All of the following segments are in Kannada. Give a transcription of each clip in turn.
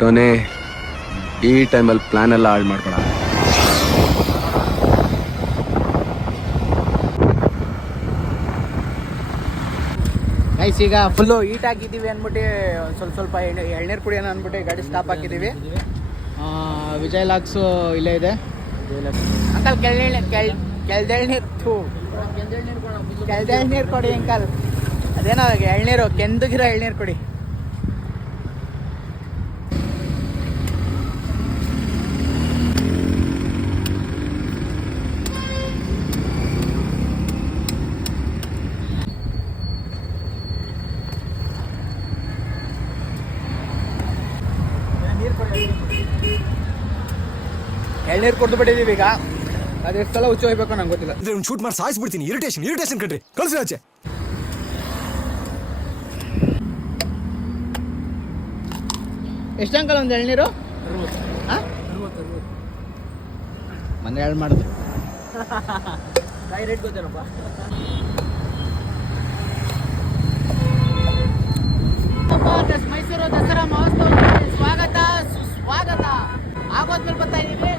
ಟೋನಿ ಈ ಟೈಮಲ್ಲಿ ಪ್ಲಾನ್ ಎಲ್ಲ ಹಾಳು ಮಾಡ್ಬೇಡ. ಗೈಸ್ ಈಗ ಫುಲ್ಲು ಹೀಟ್ ಆಗಿದ್ದೀವಿ ಅಂದ್ಬಿಟ್ಟು ಸ್ವಲ್ಪ ಎಳ್ನೀರು ಕುಡಿಯೋಣ ಅಂದ್ಬಿಟ್ಟು ಗಾಡಿ ಸ್ಟಾಪ್ ಹಾಕಿದ್ದೀವಿ. ವಿಜಯ್ ಲಾಕ್ಸು ಇಲ್ಲೇ ಇದೆ. ಅಂಕಲ್ ಕೆಲ್ದೆಳ್ನೀರು ಕೊಡಿ ಅಂಕಲ್. ಅದೇನೋ ಎಳ್ನೀರು ಕೆಂದಗಿರೋ ಎಳ್ನೀರು ಕೊಡಿ. ಎಳ್ನೀರು ಕುಡ್ದು ಬಿಟ್ಟಿದ್ದೀವಿ ಈಗ. ಅದೆಷ್ಟು ಸಲ ಹುಚ್ಚು ಹೋಗ್ಬೇಕು ನಂಗೆ ಗೊತ್ತಿಲ್ಲ. ಶೂಟ್ ಮಾಡಿ ಸಾಯಿಸ್ಬಿಡ್ತೀನಿ. ಇರಿಟೇಷನ್ ಕಣ್ರಿ, ಕಳ್ಸಿ ಆಚೆ. ಎಷ್ಟು ಅಂಕಲ್ ಒಂದು ಎಳ್ನೀರು? ಮೊನ್ನೆ ಎಳ್ಳು ಮಾಡಿದ್ರು. ರೇಟ್ ಗೊತ್ತೇನಪ್ಪ. ಮೈಸೂರು ದಸರಾ ಮಹೋತ್ಸವಕ್ಕೆ ಸ್ವಾಗತ ಸುಸ್ವಾಗತ. ಆಗೋದ್ಮೇಲೆ ಬರ್ತಾ ಇದೀವಿ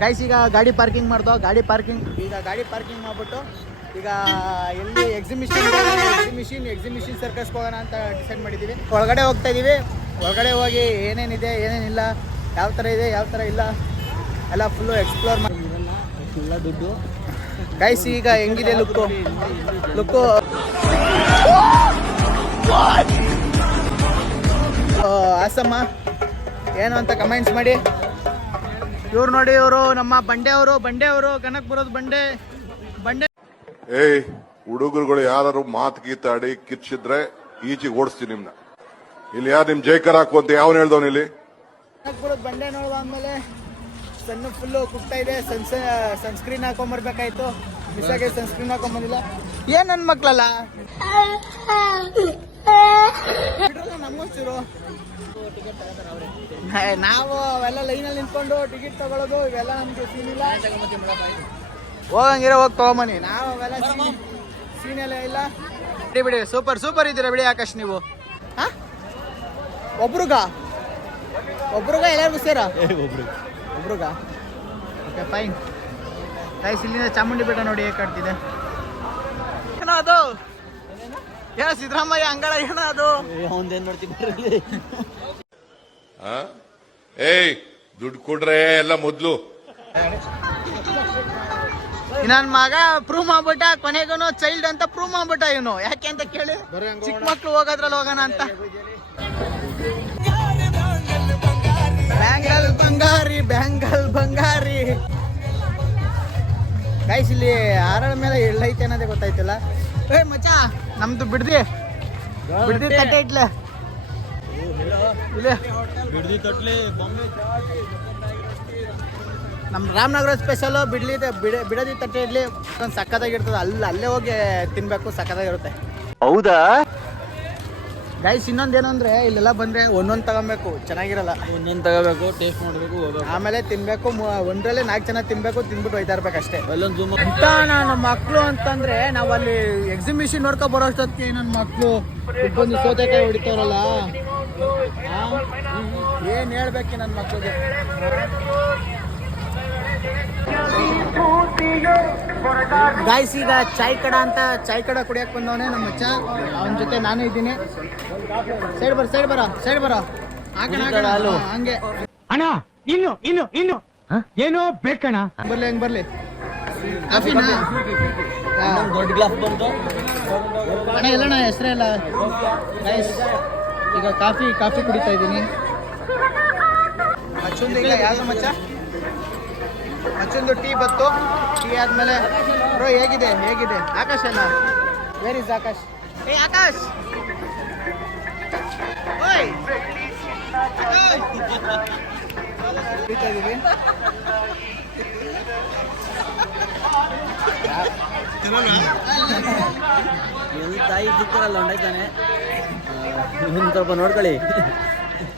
ಗೈಸ್. ಈಗ ಗಾಡಿ ಪಾರ್ಕಿಂಗ್ ಮಾಡ್ದೋ. ಗಾಡಿ ಪಾರ್ಕಿಂಗ್ ಮಾಡ್ಬಿಟ್ಟು ಈಗ ಎಲ್ಲಿ ಎಕ್ಸಿಬಿಷನ್ ಸರ್ಕಸ್ ಹೋಗೋಣ ಅಂತ ಡಿಸೈಡ್ ಮಾಡಿದ್ದೀವಿ. ಒಳಗಡೆ ಹೋಗ್ತಾ ಇದ್ದೀವಿ. ಒಳಗಡೆ ಹೋಗಿ ಏನೇನಿದೆ ಏನೇನಿಲ್ಲ, ಯಾವ ಥರ ಇದೆ ಯಾವ ಥರ ಇಲ್ಲ ಎಲ್ಲ ಫುಲ್ಲು ಎಕ್ಸ್ಪ್ಲೋರ್ ಮಾಡಿರಲ್ಲ. ಎಲ್ಲ ದುಡ್ಡು ಗೈಸ್. ಈಗ ಹೆಂಗಿದೆ ಲುಕ್ಕು ಆಸಮ್ಮ ಏನು ಅಂತ ಕಮೆಂಟ್ಸ್ ಮಾಡಿ. ಇವ್ರು ನೋಡಿ, ಇವರು ನಮ್ಮ ಬಂಡೆಯವರು ಕನಕ್ ಬರೋದು ಬಂಡೆ. ಏಯ್ ಹುಡುಗರುಗಳು ಯಾರು ಮಾತು ಗೀತಾಡಿ ಕಿರ್ಚಿದ್ರೆ ಈಚೆಗೆ ಓಡಿಸ್ತೀನಿ ನಿಮ್ನ. ಇಲ್ಲಿ ಯಾರು ನಿಮ್ ಜೈಕರ್ ಹಾಕು ಅಂತ ಯಾವನ್ ಹೇಳ್ದವನ್ ಇಲ್ಲಿ? ಕನಕ್ ಬರೋದು ಬಂಡೆ ನೋಡಿದ್ಮೇಲೆ ಸಣ್ಣ ಫುಲ್ಲು ಕುಗ್ತಾ ಇದೆ. ಸನ್ಸ್ಕ್ರೀನ್ ಹಾಕೊಂಬರ್ಬೇಕಾಯ್ತು. ಮಿಸ್ಸಾಗೆ ಸನ್ಸ್ಕ್ರೀನ್ ಹಾಕೊಂಬಂದಿಲ್ಲ. ಏನ್ ನನ್ನ ಮಕ್ಳಲ್ಲ ನಮ್ಗೊಂಚೂರು. ನಾವು ಅವೆಲ್ಲ ಲೈನಲ್ಲಿ ನಿಂತ್ಕೊಂಡು ಟಿಕೆಟ್ ತಗೊಳ್ಳೋದು ಇವೆಲ್ಲ ನಮ್ಗೆ ಸೀನ್ ಇಲ್ಲ. ಹೋಗಂಗಿರೋ ಹೋಗಿ ತಗೊಂಬನ್ನಿ. ನಾವು ಅವೆಲ್ಲ ಸೀನ್ ಎಲ್ಲ ಇಲ್ಲ. ಬಿಡಿ ಸೂಪರ್ ಇದ್ದೀರಾ ಬಿಡಿ ಆಕಾಶ್ ನೀವು. ಒಬ್ರುಗ ಎಲ್ಲರಿಗೂ ಸೇರ ಒಬ್ರುಗ. Okay fine guys. ಇಲ್ಲಿಂದ ಚಾಮುಂಡಿ ಬೆಟ್ಟ ನೋಡಿ ಹೇಗೆ ಕಾಡ್ತಿದೆ. ಏನೋ ಅದು ಏನೋ ಸಿದ್ದರಾಮಯ್ಯ ಅಂಗಳ ಏನೋ ಅದು. ಒಂದೇನ್ ಮಾಡ್ತಿದ್ದೆ. ಏಯ್ ದುಡ್ಡು ಕೊಡ್ರೆ ಎಲ್ಲ ಮೊದ್ಲು. ನನ್ ಮಗ ಪ್ರೂವ್ ಮಾಡ್ಬಿಟ್ಟ. ಕೊನೆಗೂ ಚೈಲ್ಡ್ ಅಂತ ಪ್ರೂವ್ ಮಾಡ್ಬಿಟ್ಟ ಇವನು. ಯಾಕೆ ಅಂತ ಕೇಳಿ, ಚಿಕ್ಕ ಮಕ್ಳು ಹೋಗೋದ್ರಲ್ಲಿ ಹೋಗೋಣ ಅಂತ. ಬ್ಯಾಂಗಲ್ ಬಂಗಾರಿ ಗೈಸ್. ಇಲ್ಲಿ ಆರಳ ಮೇಲೆ ಎಲ್ಲೈತೆ ಅನ್ನೋದೇ ಗೊತ್ತಾಯ್ತಿಲ್ಲ. ಏ ಮಚ್ಚ, ನಮ್ದು ಬಿಡ್ದಿ ತಟ್ಟೆ ಇಟ್ಲೆ ನಮ್ಮ ರಾಮನಗರ ಸ್ಪೆಷಲು ಬಿಡದಿ ತಟ್ಟೆ ಇಡ್ಲಿ ಒಂದು ಸಕ್ಕತ್ತಾಗಿರ್ತದೆ. ಅಲ್ಲೇ ಹೋಗಿ ತಿನ್ಬೇಕು, ಸಕ್ಕತ್ತಾಗಿರುತ್ತೆ. ಹೌದಾ ಗೈಸ್? ಇನ್ನೊಂದೇನು ಅಂದ್ರೆ ಇಲ್ಲೆಲ್ಲ ಬಂದ್ರೆ ಒಂದೊಂದು ತಗೊಬೇಕು, ಚೆನ್ನಾಗಿರಲ್ಲ. ಒಂದೊಂದು ತಗೋಬೇಕು, ಟೇಸ್ಟ್ ಮಾಡಬೇಕು, ಆಮೇಲೆ ತಿನ್ಬೇಕು. ಒಂದ್ರಲ್ಲೇ 4 ಜನ ತಿನ್ಬೇಕು, ತಿನ್ಬಿಟ್ಟು ಒಯ್ತಾ ಇರ್ಬೇಕಷ್ಟೇ. ಅಂತ ನನ್ನ ಮಕ್ಳು ಅಂತಂದ್ರೆ ನಾವು ಅಲ್ಲಿ ಎಕ್ಸಿಬಿಷನ್ ನೋಡ್ಕೊ ಬರೋ ಅಷ್ಟೊತ್ತಿಗೆ ನನ್ನ ಮಕ್ಳು ಬಂದು ಸೌತೆಕಾಯಿ ಹೊಡಿತಾರಲ್ಲ. ಏನ್ ಹೇಳ್ಬೇಕು ನನ್ನ ಮಕ್ಳಿಗೆ. ಗಾಯ್ಸ್, ಈಗ ಚಾಯ್ ಕಡ ಕುಡಿಯಕ್ ಬಂದವನೇ ನಮ್ಮ ಮಚ್ಚ. ಅವನ ಜೊತೆ ನಾನು ಇದ್ದೀನಿ. ಸೈಡ್ ಬರ ಹಂಗೆ ಅಣ್ಣ. ಇನ್ನು ಏನೋ ಬೇಕಣ್ಣ. ಬರ್ಲಿ ಕಾಫಿನಾ? ದೊಡ್ಡ ಗ್ಲಾಸ್ ಬಂತು ಅಣ್ಣ. ಎಲ್ಲಣ್ಣ ಹೆಸರೇ ಇಲ್ಲ ಗೈಸ್. ಈಗ ಕಾಫಿ ಕುಡಿತಾ ಇದ್ದೀನಿ. ಮಚ್ಚೊಂದು ಈಗ ಯಾವ್ದು ಮಚ್ಚ? ಮಚ್ಚೊಂದು ಟೀ ಬತ್ತು. ಟೀ ಆದ್ಮೇಲೆ ಬ್ರೋ ಹೇಗಿದೆ ಆಕಾಶ್ ಅಲ್ಲ? Where is Akash? ಏ ಆಕಾಶ್, ಓಯ್ ಕುಡಿತಾ ಇದೀವಿ. ತಾಯಿ ಸಿಗ್ತಾರಲ್ಲ ಹೊಂಡಾಯ್ತಾನೆ. ಸ್ವಲ್ಪ ನೋಡ್ಕೊಳ್ಳಿ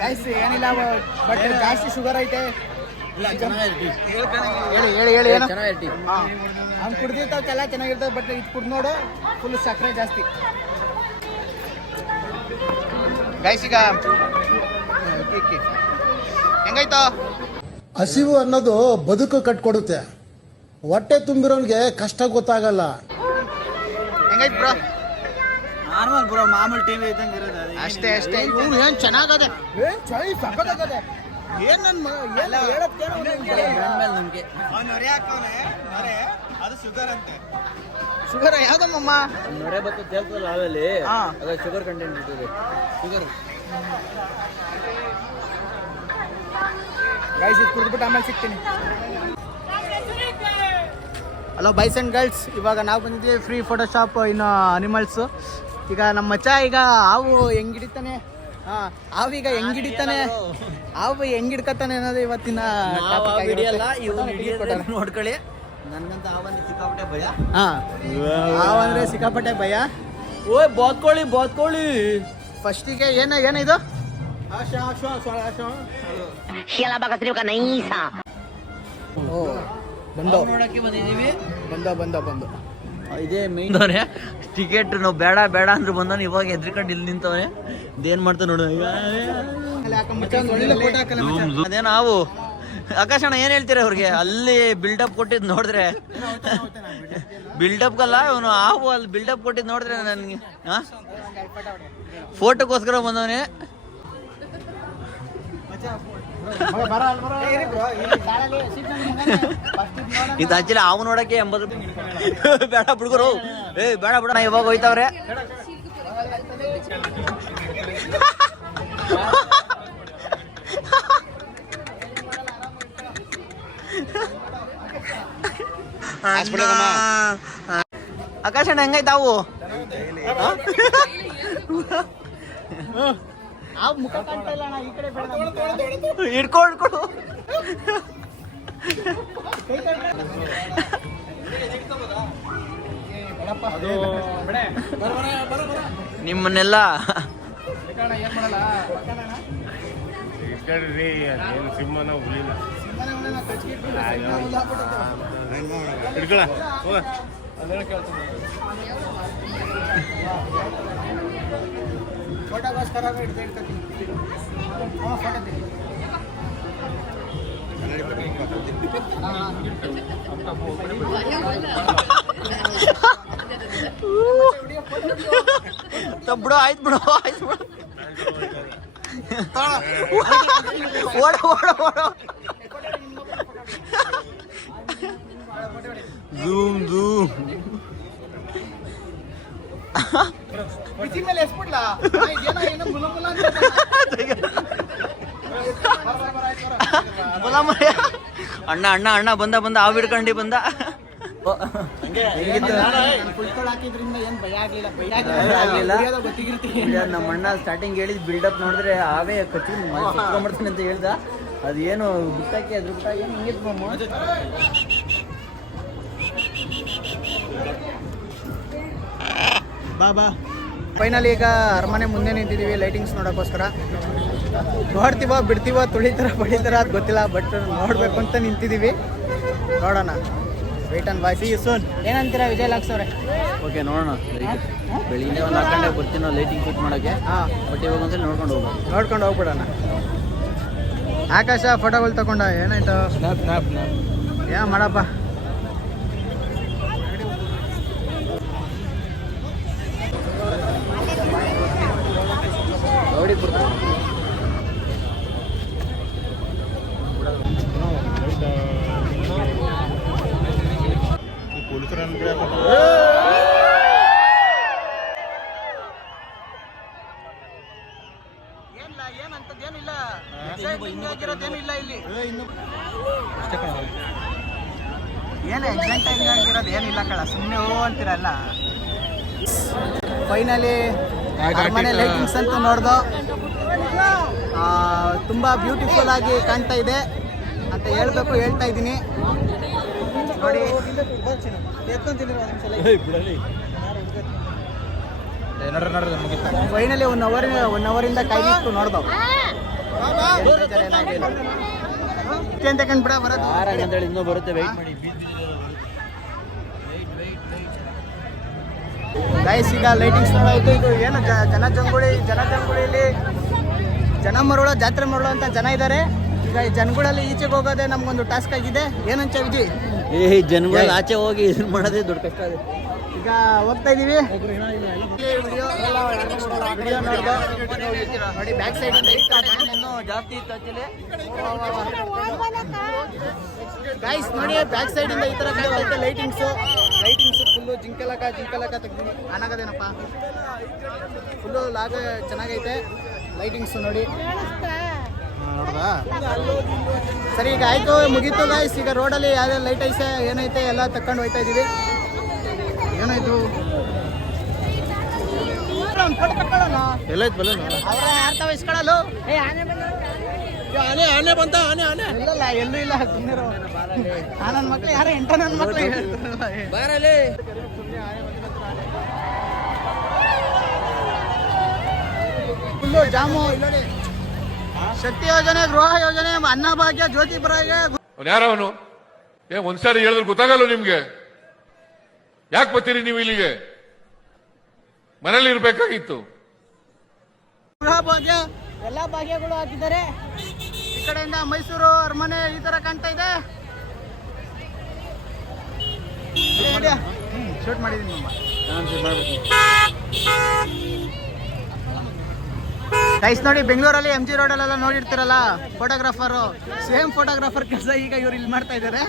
ಗೈಸ್. ಏನಿಲ್ಲ, ಬಟ್ ಜಾಸ್ತಿ ಶುಗರ್ ಐತೆ. ಇಲ್ಲ, ಚೆನ್ನಾಗಿ ಹೇಳಿ ಚೆನ್ನಾಗಿ ಅವ್ನು ಕುಡ್ದಿರ್ತಾವ ಚೆನ್ನಾಗಿರ್ತವೆ, ಬಟ್ ಇದು ಕುಡ್ದು ನೋಡು ಫುಲ್ ಸಕ್ಕರೆ ಜಾಸ್ತಿ. ಗೈಸ್ ಈಗ ಹೆಂಗಾಯ್ತು? ಹಸಿವು ಅನ್ನೋದು ಬದುಕು ಕಟ್ಕೊಡುತ್ತೆ. ಹೊಟ್ಟೆ ತುಂಬಿರೋನ್ಗೆ ಕಷ್ಟ ಗೊತ್ತಾಗಲ್ಲ. ಹೆಂಗಾಯ್ತು ಬ್ರೋ? ನಾರ್ಮಲ್ ಬ್ರೋ, ಮಾಮೂಲಿ ಟಿವಿ ಇದ್ದಂಗೆ ಇರೋದು ಅದು. ಅಷ್ಟೇ ಏನ್ ಚೆನ್ನಾಗದೆ, ಏನ್ ಚೈ ಸಕ್ಕತ್ತಾಗದೆ. ಏನ್ ನನ್ ನಮ್ಗೆ ಅದು ಶುಗರ್ ಯಾವ್ದಮ್ಮ? ನೊರೆ ಬತ್ತು ತೇಲ್ತಲ್ಲ ಹಾಲಲ್ಲಿ, ಹಾ. ಅದ ಶುಗರ್ ಕಂಟೆಂಟ್ ಇರ್ತದೆ. ಶುಗರ್ ಗೈಸ್ ಇದು ಕುಡಿದ್ಬಿಟ್ಟು ಆಮೇಲೆ ಸಿಗ್ತೀನಿ. ಹಲೋ ಬಾಯ್ಸ್ ಆ್ಯಂಡ್ ಗರ್ಲ್ಸ್, ಇವಾಗ ನಾವು ಬಂದಿದ್ದೀವಿ ಫ್ರೀ ಫೋಟೋಶಾಪ್ ಇನ್ನು ಅನಿಮಲ್ಸು. ಈಗ ನಮ್ಮ ಮಚ್ಚ ಈಗ ಹಾವು ಹೆಂಗಿಡಿತಾನೆ, ಹಾವೀಗ ಹೆಂಗಿಡಿತಾನೆ, ಹಾವು ಹೆಂಗಿಡ್ಕತಾನೆ ಅನ್ನೋದು ಇವತ್ತಿನ ಹಿಡಿಯಲ್ಲ, ನೋಡ್ಕೊಳ್ಳಿ. ನನ್ಗಂತ ಹಾವಂದ್ರೆ ಸಿಕ್ಕಾಪಟ್ಟೆ ಭಯ. ಹಾವಂದ್ರೆ ಸಿಕ್ಕಾಪಟ್ಟೆ ಭಯ. ಓಯ್ ಬಾತ್ಕೊಳ್ಳಿ. ಫಸ್ಟಿಗೆ ಏನಿದು? ನೋಡಕ್ಕೆ ಬಂದಿದ್ದೀವಿ. ಬಂದು ಇದೇ ಮೈನ್ ಟಿಕೆಟ್ ನಾವು ಬೇಡ ಅಂದ್ರೆ ಬಂದವನು ಇವಾಗ ಎದ್ರಿಕೊಂಡು ಇಲ್ಲಿ ನಿಂತವನೆ. ಇದೇನ್ ಮಾಡ್ತಾ ನೋಡು. ಅದೇನು ಹಾವು ಆಕಾಶಣ್ಣ ಏನ್ ಹೇಳ್ತೀರ ಅವ್ರಿಗೆ? ಅಲ್ಲಿ ಬಿಲ್ಡಪ್ ಕೊಟ್ಟಿದ್ ನೋಡಿದ್ರೆ, ಬಿಲ್ಡಪ್ ಅಲ್ಲ ಇವನು ಹಾವು, ಅಲ್ಲಿ ಬಿಲ್ಡಪ್ ಕೊಟ್ಟಿದ್ ನೋಡಿದ್ರೆ ನನ್ಗೆ ಫೋಟೋಕ್ಕೋಸ್ಕರ ಬಂದವನೇ. ಇದು ಆಕ್ಚುಲಿ ಹಾವು ನೋಡಕ್ಕೆ 80 ರೂಪಾಯಿ. ಬೇಡ ಬಿಡ್ಗರು, ಬೇಡ ಬಿಡ, ಇವಾಗ ಹೋಯ್ತವ್ರೆ. ಆಕಾಶಣ್ಣ ಹೆಂಗಾಯ್ತಾವು? ಮುಖ ಕಾಣ್ತಾ ಇಲ್ಲ ಅಣ್ಣ, ಈ ಕಡೆ ಹಿಡ್ಕೊಂಡು ನಿಮ್ಮನ್ನೆಲ್ಲ ಸಿಂಹನ ಹುಲಿನ ಫೋಟೋಗೋಸ್ಕರ ಇಡ್ತೀನಿ. ಬಿಡು, ಆಯ್ತು ಬಿಡು. ಓಡ ಝೂಮ್ ಬಿಸಿ ಮೇಲೆ ಎಸ್ಬಿಡ್ಲಾ? ಅಣ್ಣ ಬಂದ ಹಾವು ಹಿಡ್ಕೊಂಡು ಬಂದ. ಹಾಕಿದ್ರಿಂದ ಏನ್ ಭಯ ಆಗ್ಲಿಲ್ಲ. ಗೊತ್ತಿಗಿರ್ತೀನಿ. ನಮ್ಮ ಅಣ್ಣ ಸ್ಟಾರ್ಟಿಂಗ್ ಹೇಳಿದ್ ಬಿಲ್ಡಪ್ ನೋಡಿದ್ರೆ ಹಾವೇ ಕಚ್ಚಿ ಮಾಡ್ತೀನಿ ಅಂತ ಹೇಳ್ದ. ಅದೇನು ಬಿಟ್ಟಾಕಿ ಅದ್ರ ಬಿಟ್ಟಾಗಿ ಏನು ಹಿಂಗಿತ್ತು ಮಮ್ಮ. ಬಾ ಫೈನಲಿ ಈಗ ಅರಮನೆ ಮುಂದೆ ನಿಂತಿದ್ದೀವಿ ಲೈಟಿಂಗ್ಸ್ ನೋಡೋಕ್ಕೋಸ್ಕರ. ನೋಡ್ತೀವೋ ಬಿಡ್ತೀವೋ, ತುಳಿತಾರ ಬಡಿತಾರ ಅದು ಗೊತ್ತಿಲ್ಲ, ಬಟ್ ನೋಡ್ಬೇಕು ಅಂತ ನಿಂತಿದ್ದೀವಿ. ನೋಡೋಣ, wait and bye, see you soon. ಏನಂತೀರಾ ವಿಜಯಲಾಕ್ಸ್ ಅವರೇ? ಓಕೆ, ನೋಡೋಣ. ಬೆಳಿಗ್ಗೆ ಒಂದು 4 ಗಂಟೆಗೆ ಬರ್ತೀವಿ ನಾವು ಲೈಟಿಂಗ್ ಶೂಟ್ ಮಾಡೋಕ್ಕೆ. ಬಟ್ ಇವಾಗ ಒಂದ್ಸಲ ನೋಡ್ಕೊಂಡು ಹೋಗ್ಬಿಡೋಣ. ಆಕಾಶ ಫೋಟೋಗಳು ತಗೊಂಡ ಏನಾಯ್ತು? ಏನ್ ಮಾಡಪ್ಪ. ನೋಡಿ ಏನು ಎಕ್ಸೈಟಿಂಗ್ ಆಗಿರೋದು ಏನಿಲ್ಲ ಕಳ, ಸುಮ್ಮನೆ ಹೋ ಅಂತೀರಲ್ಲ. ಫೈನಲಿ ಅರಮನೆ ಲೈಟಿಂಗ್ಸ್ ಅಂತೂ ನೋಡ್ದು ತುಂಬ ಬ್ಯೂಟಿಫುಲ್ ಆಗಿ ಕಾಣ್ತಾ ಇದೆ ಅಂತ ಹೇಳ್ತಾ ಇದ್ದೀನಿ. ನೋಡಿ ಫೈನಲಿ ಒನ್ ಅವರಿಂದ ಕಾಯ್ದಿತ್ತು ನೋಡ್ದವು. ಅಂತೇಳಿ ಇನ್ನೂ ಬರುತ್ತೆ, ವೆಯ್ಟ್ ಮಾಡಿ. ಗೈಸ್ ಈಗ ಲೈಟಿಂಗ್ಸ್ ನೋಡಾಯ್ತು. ಇದು ಏನು ಜನಜಂಗುಳಿಲಿ ಜನ ಮರುಳೋ ಜಾತ್ರೆ ಮರುಳೋ ಅಂತ ಜನ ಇದ್ದಾರೆ. ಈಗ ಈ ಜನಗಳಲ್ಲಿ ಈಚೆಗೆ ಹೋಗೋದೇ ನಮ್ಗೊಂದು ಟಾಸ್ಕ್ ಆಗಿದೆ. ಏನಂತ ವಿಜಿ? ಜನಗಳು ಆಚೆ ಹೋಗಿ ಇದನ್ನ ಮಾಡೋದೇ ದೊಡ್ಡ ಕಷ್ಟ ಇದೆ. ಈಗ ಹೋಗ್ತಾ ಇದೀವಿ. ವಿಡಿಯೋ ನೋಡ್ದು ನೋಡಿ ಬ್ಯಾಕ್ ಸೈಡ್ ಜಾಸ್ತಿ ಇತ್ತು ಆಕ್ಚುಲಿ. ಗೈಸ್ ನೋಡಿ ಬ್ಯಾಕ್ ಸೈಡ್ ಇಂದ ಈ ತರ ಕಾಣ್ತೈತೆ ಲೈಟಿಂಗ್ಸ್ ಫುಲ್ಲು ಜಿಂಕಲಕ ತೆಗ್ದು ಆನಾಗದೇನಪ್ಪ. ಫುಲ್ಲು ಲಾಗ ಚೆನ್ನಾಗೈತೆ ಲೈಟಿಂಗ್ಸ್ ನೋಡಿ. ನೋಡ್ದಾ? ಸರಿ ಈಗ ಆಯ್ತು, ಮುಗೀತು ಗೈಸ್. ಈಗ ರೋಡಲ್ಲಿ ಯಾವ್ದು ಲೈಟ್ ಐತೆ ಏನೈತೆ ಎಲ್ಲ ತಕೊಂಡು ಹೋಗ್ತಾ ಇದೀವಿ. ಏನಾಯ್ತು ಫೋಟೋ ತಕೊಳ್ಳೋಣ. ಎಲ್ಲೈತ್ ಬಲ್ಲ ಅವ್ರ ಆಡ್ತಾವ ಇಸ್ಕೊಳ್ಳಲು. ಆನೆ ಬಂತ ಆನೆ ಇಲ್ಲಲ್ಲ, ಎಲ್ಲೂ ಇಲ್ಲ. ಸುಮ್ಮನಿರೋ ನನ್ನ ಮಕ್ಳು ಯಾರು ನನ್ನ ಮಕ್ಳು ಬಾರಲ್ಲಿ. Full jam. ಶಕ್ತಿ ಯೋಜನೆ, ಗೃಹ ಯೋಜನೆ, ಅನ್ನಭಾಗ್ಯ, ಜ್ಯೋತಿ ಭಾಗ್ಯ. ಯಾರವನು ಒಂದ್ಸಾರಿ ಹೇಳಿದ್ರೆ ಗೊತ್ತಾಗಲ್ಲ ನಿಮ್ಗೆ? ಯಾಕೆ ಬರ್ತೀರಿ ನೀವು ಇಲ್ಲಿಗೆ? ಮನೇಲಿ ಇರ್ಬೇಕಾಗಿತ್ತು. ಗೃಹ ಭಾಗ್ಯ ಎಲ್ಲ ಭಾಗ್ಯಗಳು ಹಾಕಿದ್ದಾರೆ. ಈ ಕಡೆಯಿಂದ ಮೈಸೂರು ಅರಮನೆ ಈ ತರ ಕಾಣ್ತಾ ಇದೆ. ಶೂಟ್ ಮಾಡಿದೀನಿ. ಗೈಸ್ ನೋಡಿ, ಬೆಂಗಳೂರಲ್ಲಿ MG ರೋಡಲ್ಲೆಲ್ಲ ನೋಡಿರ್ತೀರಲ್ಲ ಫೋಟೋಗ್ರಾಫರು, ಸೇಮ್ ಫೋಟೋಗ್ರಾಫರ್ ಕೆಲಸ ಈಗ ಇವ್ರು ಇಲ್ಲಿ ಮಾಡ್ತಾ ಇದ್ದಾರೆ.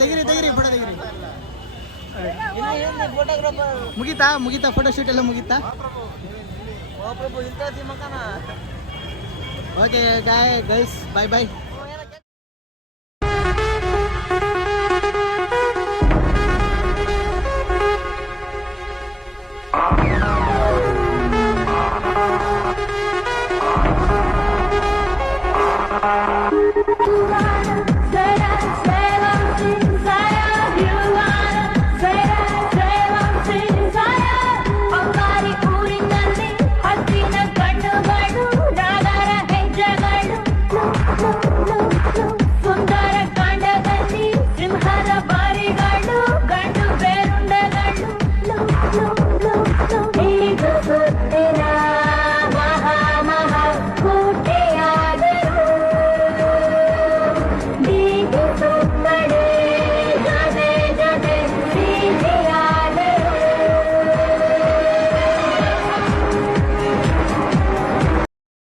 ತೆಗಿರಿ ಫೋಟೋ ತೆಗಿರಿ. ಮುಗೀತಾ ಫೋಟೋ ಶೂಟ್ ಎಲ್ಲ ಮುಗೀತಾ? ಓಕೆ ಗೈಸ್, ಬಾಯ್.